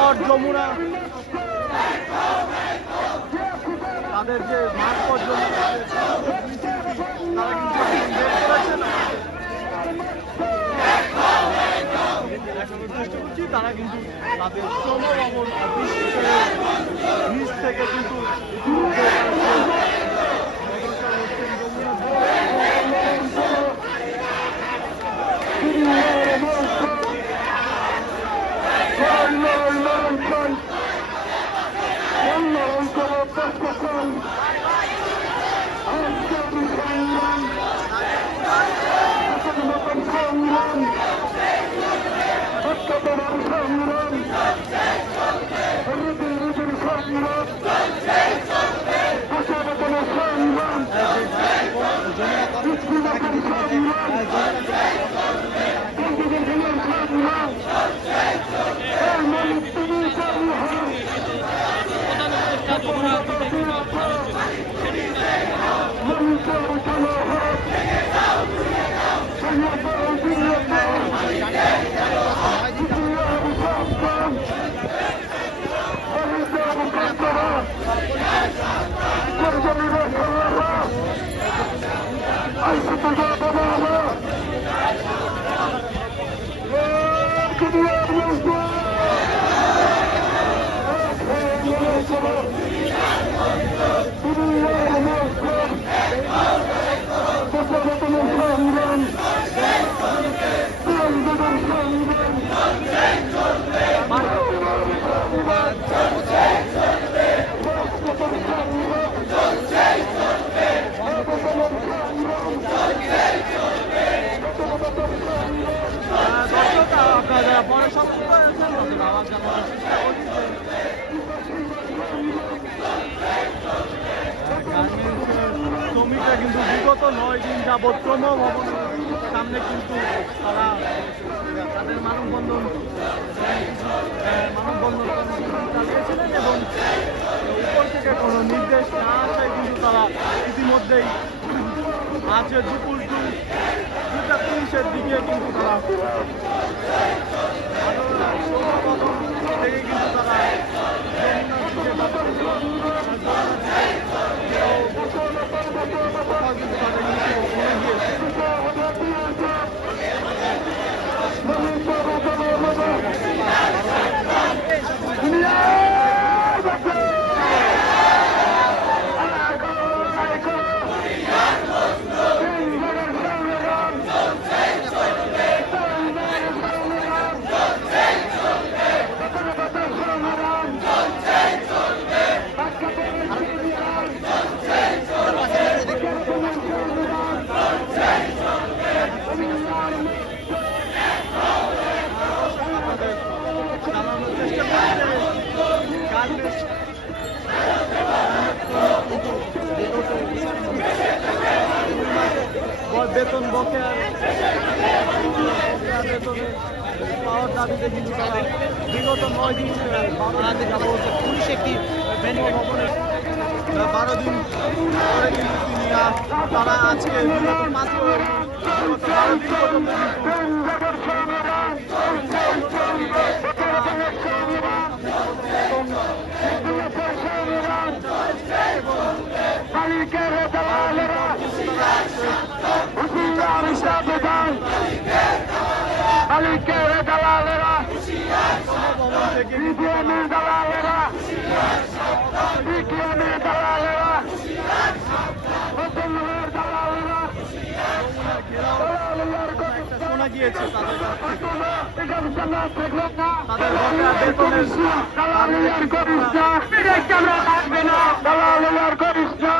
পর যমুনা। তাদের যে মাঠ পর যমুনা তারা কিন্তু তারা কিন্তু তাদের শ্রম নিচ থেকে কিন্তু ইতিমধ্যে তারা সেই অগ্রসর হচ্ছেন যমুনা আহ, Oh, my God. বিগত নয় দিন যাবৎ শ্রম ভবনের সামনে কিন্তু তারা তাদের মানববন্ধন মানববন্ধন এবং উপর থেকে কোনো নির্দেশ না আসায় কিন্তু তারা ইতিমধ্যেই আজকে দুপুর দুটা তিরিশের দিকে কিন্তু তারা সর্বপ্রথম থেকে কিন্তু তারা যমুনার দিকে কোথাও কিন্তু তাদের নীতি কমে গিয়েছে আমাদের জানানোর চেষ্টা করি যে গার্মেন্টস বেতন বকেয়া বেতনে পাওয়ার দাবিতে কিন্তু তারা বিগত নয় দিন বারো দিন যাবত পুলিশ একটি ভবনে বারো দিন পরে কিন্তু তিনি তারা আজকে বিগত মাত্র বিগত বারো দিন পর্যন্ত কিন্তু মালিকের দালালেরা ভবন থেকে কিন্তু বিপিএমের দালালেরা। বিপিএমের দালালেরা। নতুনের দালালেরা দালালের। একটা শোনা গিয়েছে। তাদের কাছ থেকে এসব জানা থাকল না। তাদের বকেয়া বেতনের দালালি আর করিস না বিদেশ আমরা থাকবে না? দালালি আর করিস না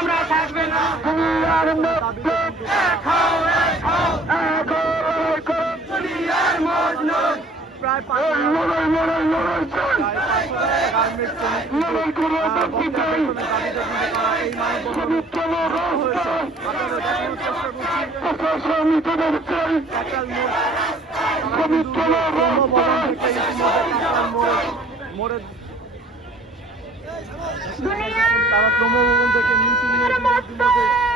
আমরা থাকবে না। দুনিয়ার দুনিয়ার প্রায় পাঁচ লড়াই লড়াই লড়াই লড়াই করে চাই। চলো তারা প্রমভবন থেকে মিছিল নিয়ে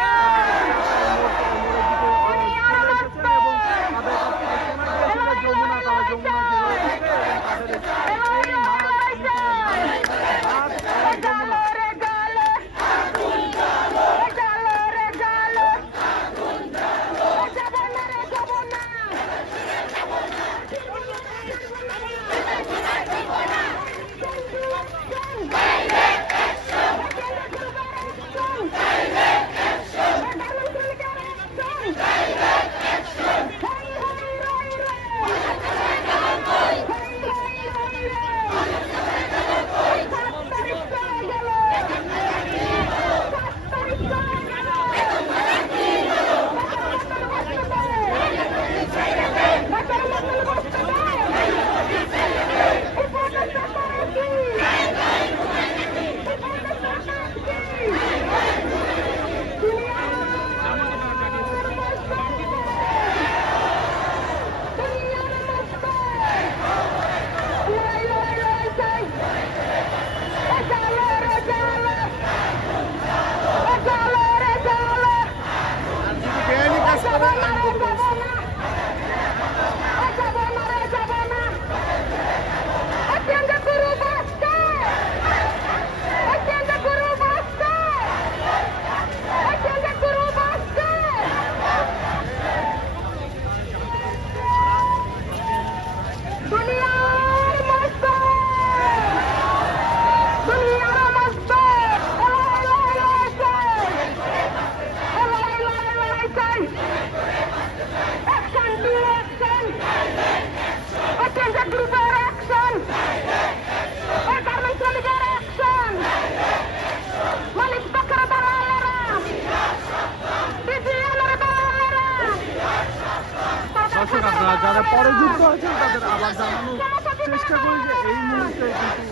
যারা পরে যুক্ত আছেন, তাদের আবার জানানোর চেষ্টা করি যে এই মুহূর্তে কিন্তু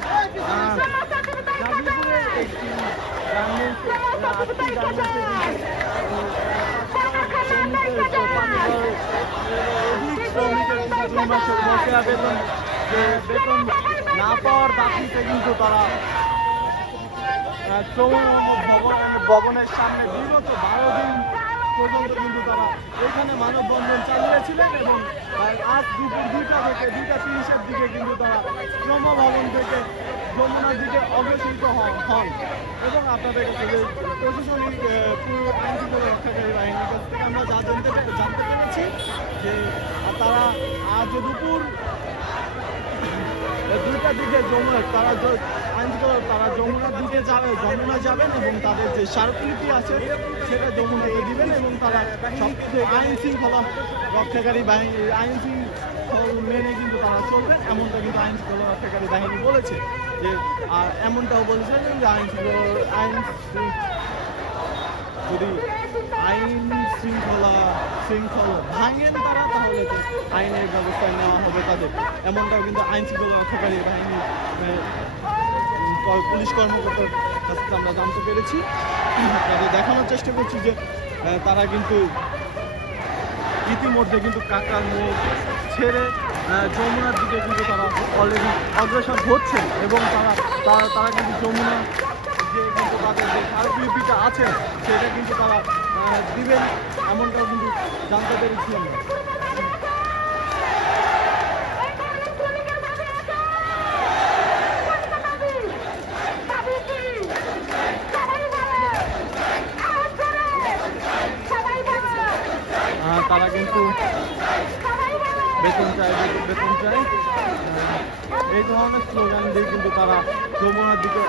বেতন না পাওয়ার দাবিতে কিন্তু তারা শ্রম ভবনের সামনে বিগত বারো দিন পর্যন্ত কিন্তু তারা এখানে মানববন্ধন চালিয়েছিলেন এবং আজ দুপুর দুইটা থেকে দুইটা তিরিশের দিকে কিন্তু তারা শ্রম ভবন থেকে যমুনার দিকে অগ্রসরিত হন। এবং আপনাদের কাছে যে প্রশাসনিক আহ, পুরো আইন রক্ষাকারী বাহিনীর কাছ থেকে আমরা যা জানতে জানতে পেরেছি যে তারা আজ দুপুর দুইটার দিকে যমুনা, তারা আইনশৃঙ্খলা তারা যমুনার দিকে যাবে, যমুনা যাবেন এবং তাদের যে স্মারকলিপি আছে, সেটা যমুনাতে দিবেন এবং তারা সব আইন শৃঙ্খলা রক্ষাকারী বাহিনী, আইন মেনে কিন্তু তারা চলবেন, এমনটা কিন্তু আইন শৃঙ্খলা রক্ষাকারী বাহিনী বলেছে। যে, আর এমনটাও বলেছে যে আইন আইন যদি আইন শৃঙ্খলা, শৃঙ্খল ভাঙেন তারা, তাহলে তো আইনের ব্যবস্থা নেওয়া হবে তাদের। এমনটাও কিন্তু আইন শৃঙ্খলা রক্ষাকারী বাহিনী পুলিশ কর্মকর্তার কাছ থেকে আমরা জানতে পেরেছি। তাদের দেখানোর চেষ্টা করছি যে তারা কিন্তু ইতিমধ্যে কিন্তু কাকার মোড় ছেড়ে যমুনার দিকে কিন্তু তারা অলরেডি অগ্রসর হচ্ছে এবং তারা তারা কিন্তু যমুনা যে কিন্তু তাদের যে স্মারকলিপিটা আছে সেটা কিন্তু তারা দিবেন এমনটাও কিন্তু জানতে পেরেছি আমরা। আহ, তারা কিন্তু বেতন চায় বেতন- চায়। এই ধরনের স্লোগান দিয়ে কিন্তু তারা যমুনার দিকে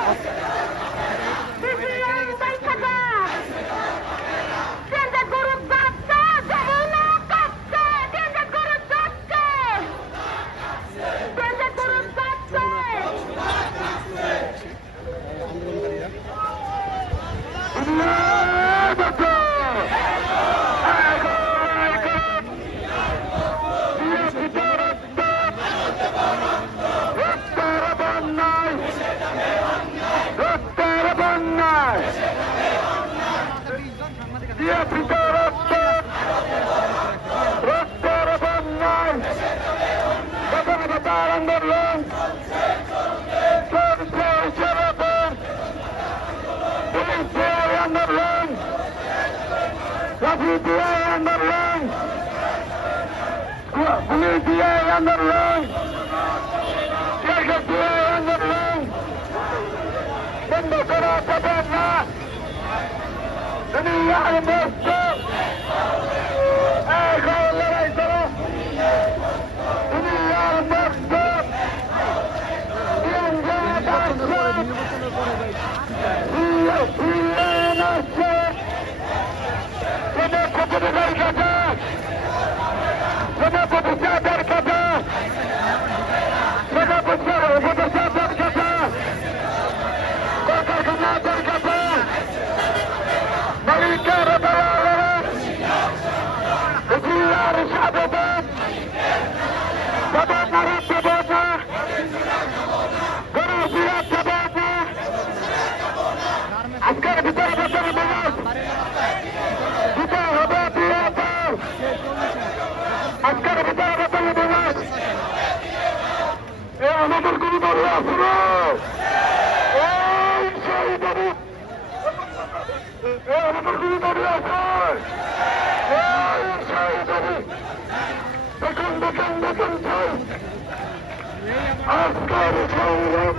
আজকের সংগ্রাম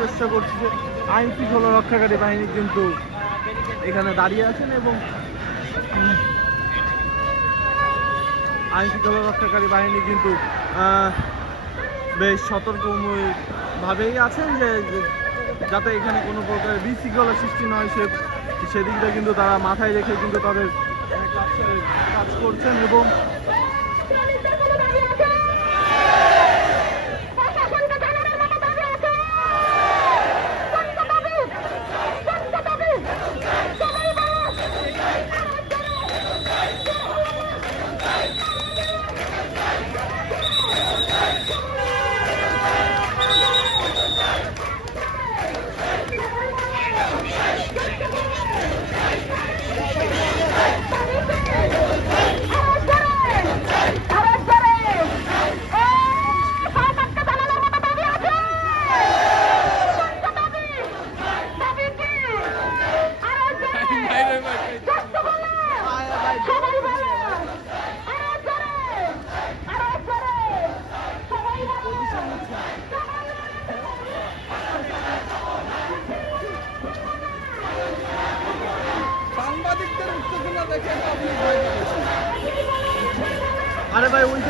চেষ্টা করছে যে আইন শৃঙ্খলা রক্ষাকারী বাহিনী কিন্তু এখানে দাঁড়িয়ে আছেন এবং আইন শৃঙ্খলা রক্ষাকারী বাহিনী কিন্তু বেশ সতর্কভাবেই আছেন যে যাতে এখানে কোনো প্রকার বিশৃঙ্খলা সৃষ্টি নয় সে সেদিকটা কিন্তু তারা মাথায় রেখে কিন্তু তাদের কাজ করছেন এবং અરે ભાઈ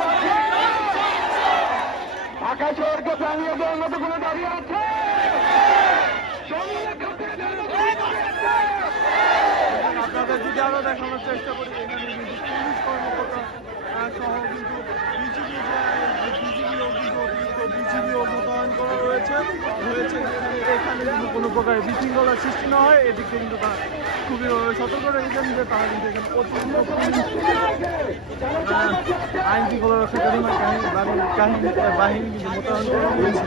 করেছে আকাশেরকে জানিয়ে দেওয়ার মতো কোনো দাবি আছে? আপনাদের দেখানোর চেষ্টা করি পুলিশ কর্মকর্তা সহ কিন্তু বিজিবি বিজিবিও কিন্তু অতিরিক্ত রয়েছে রয়েছে এখানে কিন্তু কোনো প্রকার বিশৃঙ্খলার সৃষ্টি না হয়, এদিকে কিন্তু খুবই সতর্ক রেখেছেন যে তারা কিন্তু এখানে পুলিশ আহ, আইন শৃঙ্খলা রক্ষাকারী বাহিনী বাহিনী কিন্তু মোতায়েন করা রয়েছে।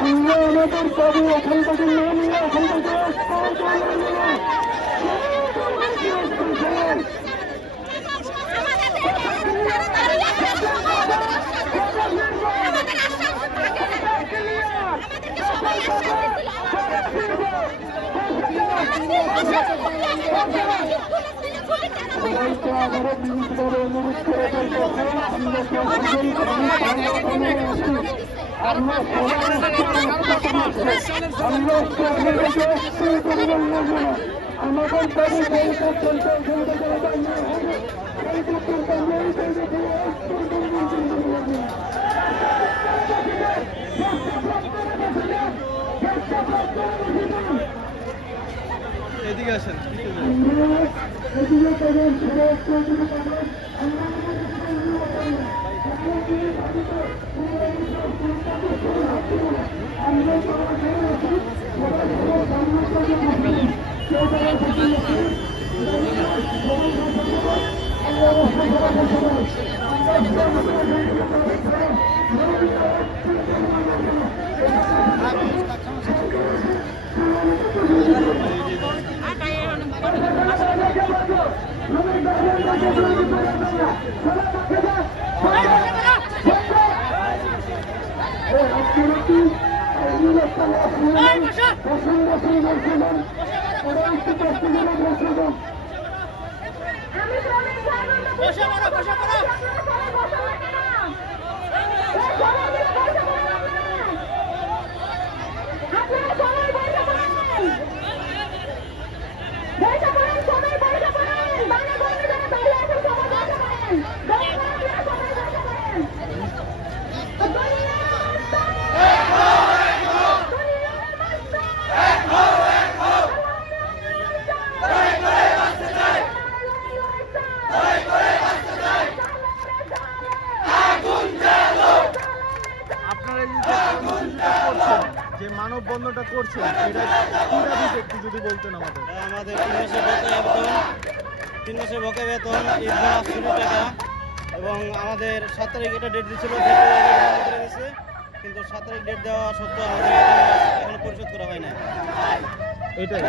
আমরা আমাদের কবি এখান থেকে এখান থেকে আমাদের এদিকে আসেন ভিতরে। এদিকে বসে পড়ো বসে পড়ো বসে পড়ো না এই সবাই মিলে বসে পড়ো না আপনারা সবাই বসে পড়েন বসে পড়েন সবাই বসে পড়েন বাইরে বসে যারা দাঁড়িয়ে আছেন সবাই বসে পড়েন দয়া করে আপনারা সবাই বসে পড়েন দুনিয়া আপনারা এই যে কর্মসূচিটা করছেন যে মানববন্ধনটা করছেন এটা একটু যদি বলতেন আমাদের। আমাদের তিন মাসের বেতন তিন মাসের বেতন টাকা। এবং আমাদের সাত তারিখ এটা ডেট দিয়েছিল কিন্তু সাত তারিখ ডেট দেওয়া সত্ত্বেও আমাদের এখনও পরিশোধ করা হয় না এটাই।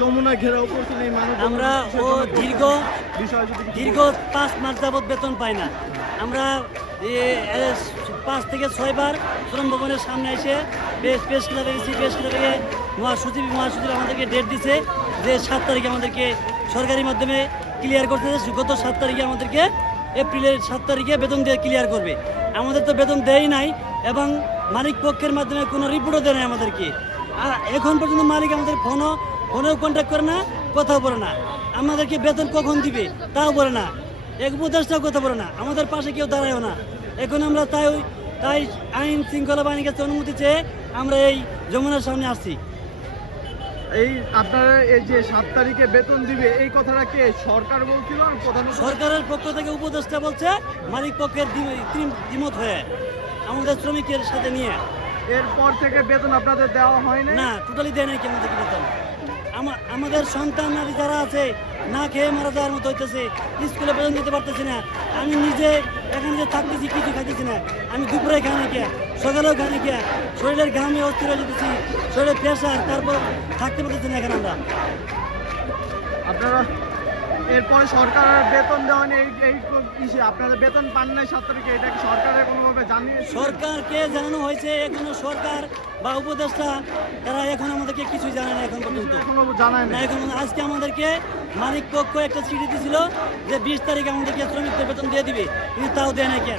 যমুনা ঘেরাও করছেন এই আমরা ও দীর্ঘ দীর্ঘ পাঁচ মাস যাবৎ বেতন পাই না। আমরা পাঁচ থেকে ছয়বার শ্রম ভবনের সামনে এসে প্রেস প্রেস ক্লাবে গেছি প্রেস ক্লাবে মহাসচিব মহাসচিব আমাদেরকে ডেট দিছে যে সাত তারিখে আমাদেরকে সরকারি মাধ্যমে ক্লিয়ার করতে গত সাত তারিখে আমাদেরকে এপ্রিলের সাত তারিখে বেতন দিয়ে ক্লিয়ার করবে। আমাদের তো বেতন দেয় নাই এবং মালিক পক্ষের মাধ্যমে কোনো রিপোর্টও দেয় নাই আমাদেরকে। আর এখন পর্যন্ত মালিক আমাদের ফোনও ফোনেও কন্ট্যাক্ট করে না কথাও বলে না। আমাদেরকে বেতন কখন দিবে তাও বলে না। এক উপদেশটাও কথা বলে না। আমাদের পাশে কেউ দাঁড়ায়ও না। এখন আমরা তাই তাই আইন শৃঙ্খলা বাহিনীর কাছে অনুমতি চেয়ে আমরা এই যমুনার সামনে আসছি। এই আপনারা এই যে সাত তারিখে বেতন দিবে এই কথাটা কে? সরকার বলছিল সরকারের পক্ষ থেকে উপদেষ্টা বলছে মালিক পক্ষের দ্বি- দ্বি- দ্বিমত হয়ে আমাদের শ্রমিকের সাথে নিয়ে। এরপর থেকে বেতন আপনাদের দেওয়া হয় না টোটালি দেয় নাকি আমাদেরকে বেতন? আমাদের সন্তান নারী যারা আছে, না খেয়ে মারা যাওয়ার মতো হইতেছে, স্কুলে বেতন দিতে পারতেছি না। আমি নিজে এখানে যে থাকতেছি, কিছু খাইতেছি না। আমি দুপুরে খাই না কে সকালেও খাই না শরীরের ঘামে অস্থির হয়ে যেতেছি, শরীরের প্রেশার তারপর থাকতে পারতেছি না এখানে আমরা। আপনারা এরপর সরকারের বেতন দেওয়া নেই এই কিসে আপনাদের বেতন পান নাই সাত তারিখে এটা কি সরকারের কোনোভাবে জানিয়েছে? সরকারকে জানানো হয়েছে? এখনও সরকার বা উপদেষ্টা তারা এখন আমাদেরকে কিছুই জানে না এখন পর্যন্ত। জানায় না এখন আজকে আমাদেরকে মালিক পক্ষ একটা চিঠি দিয়েছিল যে বিশ তারিখে আমাদেরকে শ্রমিকদের বেতন দিয়ে দিবে কিন্তু তাও দেয় না কে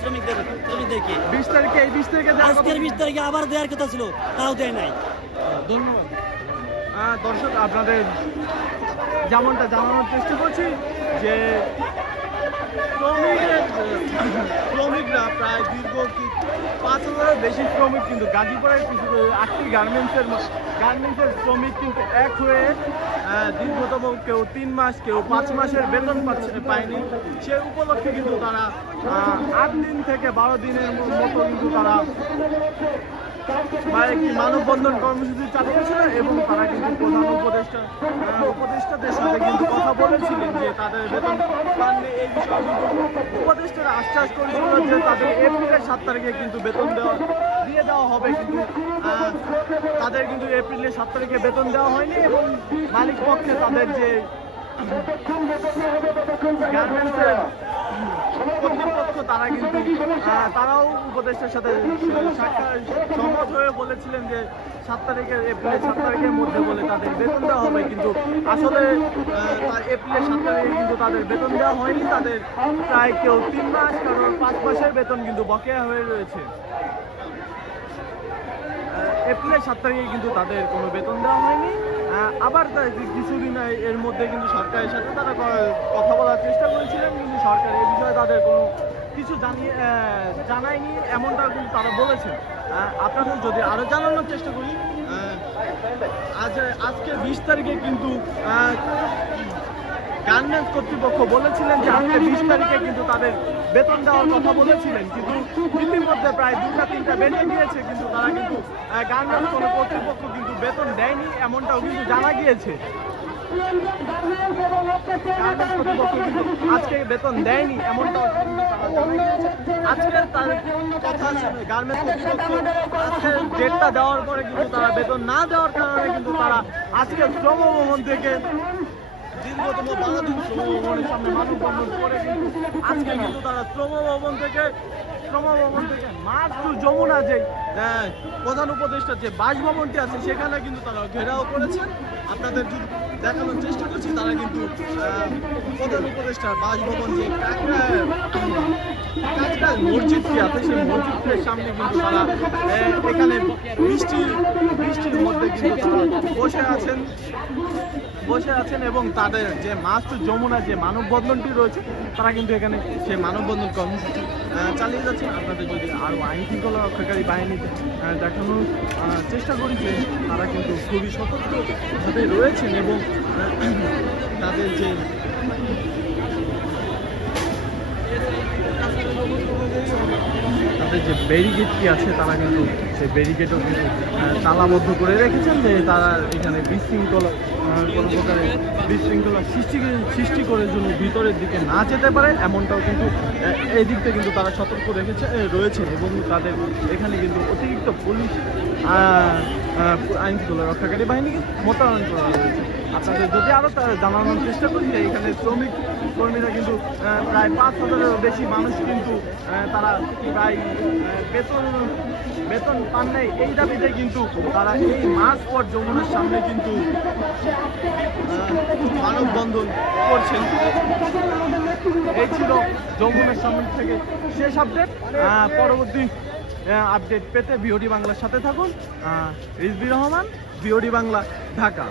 শ্রমিকদের শ্রমিকদেরকে। বিশ তারিখে এই বিশ তারিখে আজকের বিশ তারিখে আবার দেওয়ার কথা ছিল তাও দেয় নাই। ধন্যবাদ। দর্শক, আপনাদের যেমনটা জানানোর চেষ্টা করছি যে শ্রমিকের শ্রমিকরা প্রায় দীর্ঘ পাঁচ হাজারের বেশি শ্রমিক কিন্তু গাজীপুরের কিছু আটটি গার্মেন্টসের গার্মেন্টসের শ্রমিক কিন্তু এক হয়ে দীর্ঘতম কেউ তিন মাস, কেউ পাঁচ মাসের বেতন পায়নি। সে উপলক্ষে কিন্তু তারা আট দিন থেকে বারো দিনের মতো কিন্তু তারা বা একটি মানববন্ধন কর্মসূচি চালিয়েছিল এবং তারা কিন্তু প্রধান উপদেষ্টা উপদেষ্টাদের সাথে কিন্তু কথা বলেছিলেন যে তাদের বেতন এই বিষয়ে উপদেষ্টারা আশ্বাস করেছিল যে তাদের এপ্রিলের সাত তারিখে কিন্তু বেতন দেওয়া দিয়ে দেওয়া হবে কিন্তু তাদের কিন্তু এপ্রিলের সাত তারিখে বেতন দেওয়া হয়নি এবং মালিক পক্ষে তাদের যে গার্মেন্টসের তারা কিন্তু তারাও উপদেষ্টার সাথে সহমত হয়ে বলেছিলেন যে সাত তারিখের এপ্রিলের সাত তারিখের মধ্যে বলে তাদের বেতন দেওয়া হবে। কিন্তু আসলে এপ্রিলের সাত তারিখে কিন্তু তাদের বেতন দেওয়া হয়নি। তাদের প্রায় কেউ তিন মাস কারণ পাঁচ মাসের বেতন কিন্তু বকেয়া হয়ে রয়েছে। এপ্রিলের সাত তারিখে কিন্তু তাদের কোনো বেতন দেওয়া হয়নি। আবার কিছুদিন এর মধ্যে কিন্তু সরকারের সাথে তারা কথা বলার চেষ্টা করেছিলেন। কিন্তু সরকার এ বিষয়ে তাদের কোনো কিছু জানিয়ে জানায়নি এমনটা কিন্তু তারা বলেছেন। আপনাদের যদি আরও জানানোর চেষ্টা করি আজ, আজকে বিশ তারিখে কিন্তু গার্মেন্টস কর্তৃপক্ষ বলেছিলেন যে আজকে বিশ তারিখে কিন্তু তাদের বেতন দেওয়ার কথা বলেছিলেন। কিন্তু ইতিমধ্যে প্রায় দুটা, তিনটা বেজে গিয়েছে কিন্তু তারা কিন্তু গার্মেন্টস কোনো কর্তৃপক্ষ কিন্তু বেতন দেয়নি, এমনটাও কিন্তু জানা গিয়েছে। আজকে বেতন দেয়নি, এমনটা আজকে আজকে ডেটটা দেওয়ার পরে কিন্তু তারা বেতন না দেওয়ার কারণে কিন্তু তারা আজকে শ্রম থেকে কিন্তু তারা থেকে থেকে মাঠ টু যমুনা যে আহ, প্রধান উপদেষ্টা যে বাসভবনটি আছে সেখানে কিন্তু তারা ঘেরাও করেছেন। আপনাদের দেখানোর চেষ্টা করছি তারা কিন্তু প্রধান উপদেষ্টার বাসভবন যে কাকড়া মসজিদটি আছে সেই মসজিদের সামনে কিন্তু তারা এখানে বৃষ্টির বৃষ্টির মধ্যে কিন্তু তারা বসে আছেন। বসে আছেন এবং তাদের যে মাস্ট যমুনা যে মানববন্ধনটি রয়েছে, তারা কিন্তু এখানে সেই মানববন্ধন কর্মসূচি চালিয়ে যাচ্ছেন আপনাদের যদি আরও আইন শৃঙ্খলা রক্ষাকারী বাহিনী দেখানোর চেষ্টা করি, যে তারা কিন্তু খুবই সতর্কভাবে রয়েছেন এবং তাদের যে তাদের যে ব্যারিকেডটি আছে তারা কিন্তু সেই ব্যারিকেডও কিন্তু তালাবদ্ধ করে রেখেছেন যে তারা এখানে বিশৃঙ্খলা কোনো প্রকারের বিশৃঙ্খলা সৃষ্টি সৃষ্টি করে জন্য ভিতরের দিকে না যেতে পারে এমনটাও কিন্তু এই থেকে কিন্তু তারা সতর্ক রেখেছে এ, রয়েছেন এবং তাদের এখানে কিন্তু অতিরিক্ত পুলিশ আহ, আহ, আইন শৃঙ্খলা রক্ষাকারী বাহিনীকে মোতায়েন করা রয়েছে আপনাদের যদি আরও জানানোর চেষ্টা করি এখানে শ্রমিক কর্মীরা কিন্তু প্রায় পাঁচ হাজারেরও বেশি মানুষ কিন্তু তারা প্রায় বেতন বেতন পান নাই। এই দাবিতে কিন্তু তারা এই মাস পর যমুনার সামনে কিন্তু মানববন্ধন করছেন। এই ছিল যমুনার সামনে থেকে শেষ আপডেট পরবর্তী আপডেট পেতে বিওডি বাংলার সাথে থাকুন। রিজভি রহমান বিওডি বাংলা, ঢাকা।